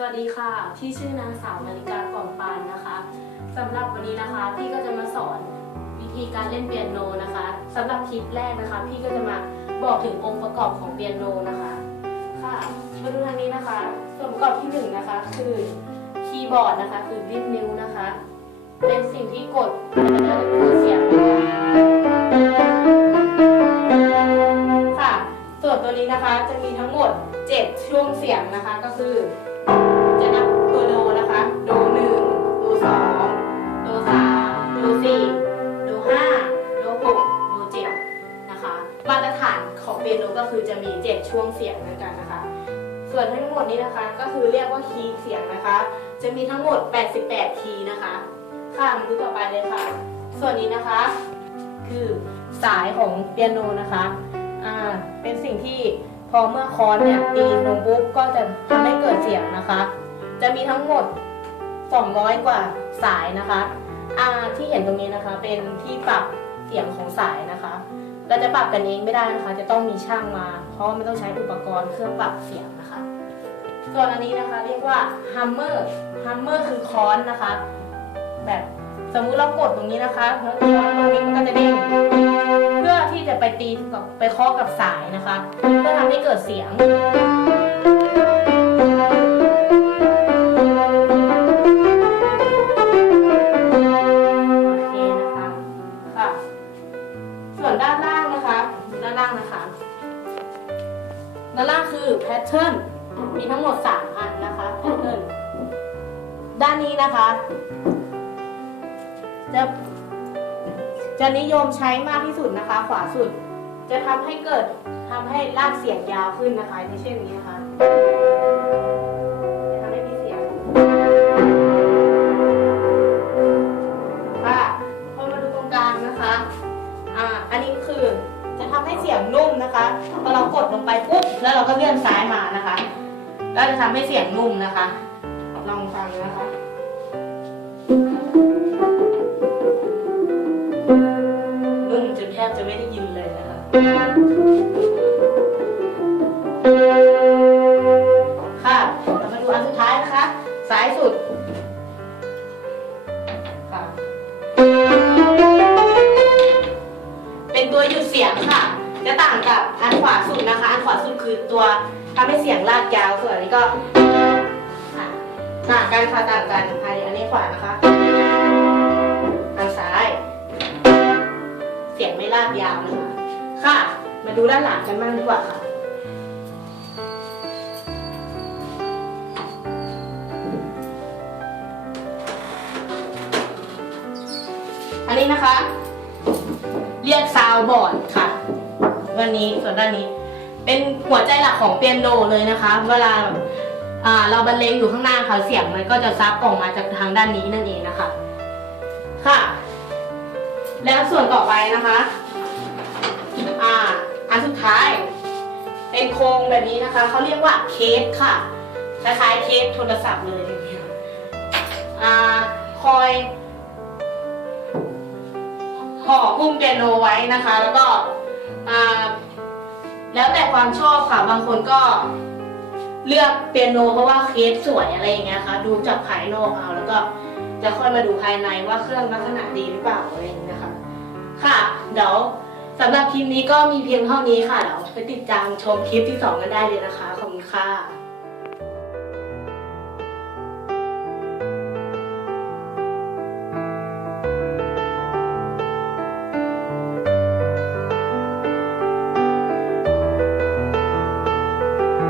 สวัสดีค่ะที่ชื่อนางสาวมาริกากล่อมปานนะคะสำหรับวันนี้นะคะพี่ก็จะมาสอนวิธีการเล่นเปียโนนะคะสำหรับคลิปแรกนะคะ พี่ก็จะมาบอกถึงองค์ประกอบของเปียโนนะคะค่ะมาดูทางนี้นะคะส่วนประกอบที่หนึ่งนะคะคือคีย์บอร์ดนะคะ คือดิสนิ้วนะคะ เป็นสิ่งที่กดแล้วก็จะเกิดเสียงค่ะ ส่วนตัวนี้นะคะจะมีทั้งหมด 7 ช่วงเสียงนะคะก็คือ ช่วงเสียงเหมือนกันนะคะ ส่วนทั้งหมดนี้นะคะก็คือเรียกว่าคีย์เสียงนะคะ จะมีทั้งหมด 88 คีย์นะคะค่ะมาดูต่อไปเลยค่ะ ส่วนนี้นะคะ คือสายของเปียโนนะคะอ่าเป็นสิ่งที่พอเมื่อคอนเนี่ยตีลงปุ๊บก็จะทำให้เกิดเสียงนะคะ จะมีทั้งหมด 200 กว่าสายนะคะอ่าที่เห็นตรงนี้นะคะเป็นที่ปรับเสียงของสายนะคะ เราจะปรับกันเองไม่ได้นะคะ จะต้องมีช่างมา เพราะว่ามันต้องใช้อุปกรณ์เครื่องปรับเสียงนะคะ ส่วนอันนี้นะคะเรียกว่าฮัมเมอร์ฮัมเมอร์คือค้อนนะคะ แบบสมมุติเรากดตรงนี้นะคะแล้วค้อนตรงนี้มันก็จะเด้งเพื่อที่จะไปตีกับไปเคาะกับสายนะคะเพื่อทำให้เกิดเสียง ส่วนด้านล่างนะคะ ด้านล่างนะคะ ด้านล่างคือแพทเทิร์น มีทั้งหมด 3 อันนะคะแพทเทิร์น ด้านนี้นะคะ จะจะนิยมใช้มากที่สุดนะคะ ขวาสุด จะทำให้เกิดทำให้ลากเสียงยาวขึ้นนะคะในเช่นนี้นะคะ ลงไปปุ๊บแล้วเราก็เลื่อนซ้ายมานะคะ ก็จะทำให้เสียงนุ่มนะคะ ลองฟังนะคะนุ่มจนแทบจะไม่ได้ยินเลยนะคะค่ะ สุดนะคะ อันขวาสุดคือตัวทำให้เสียงลากยาวส่วนอันนี้ก็อะต่างกันค่ะต่างกันอันนี้อันนี้ขวานะคะทางซ้าย เสียงไม่ลากยาวนะคะค่ะ มาดูด้านหลังกันบ้างดีกว่าค่ะอันนี้นะคะ เรียกซาวบอร์ด ค่ะวันนี้ส่วนด้านนี้ เป็นหัวใจหลักของเปียโนเลยนะคะ เวลาเราบรรเลงอยู่ข้างหน้าค่ะเสียงมันก็จะซับออกมาจากทางด้านนี้นั่นเองนะคะ ค่ะ แล้วส่วนต่อไปนะคะอ่าอันสุดท้าย เป็นโครงแบบนี้นะคะเขาเรียกว่าเคสค่ะคล้ายๆเคสโทรศัพท์เลยอ่าคอยห่อหุ้มเปียโนไว้นะคะ แล้วก็ อ่าแล้วแต่ความชอบค่ะบางคนก็เลือกเปียโนเพราะว่าเคสสวยอะไรอย่างเงี้ยค่ะ ดูจากภายนอกเอาแล้วก็จะค่อยมาดูภายในว่าเครื่องลักษณะดีหรือเปล่าอะไรอย่างเงี้ยค่ะ ค่ะ เดี๋ยวสำหรับคลิปนี้ก็มีเพียงเท่านี้ค่ะเดี๋ยวไปติดตามชมคลิปที่สองกันได้เลยนะคะขอบคุณค่ะ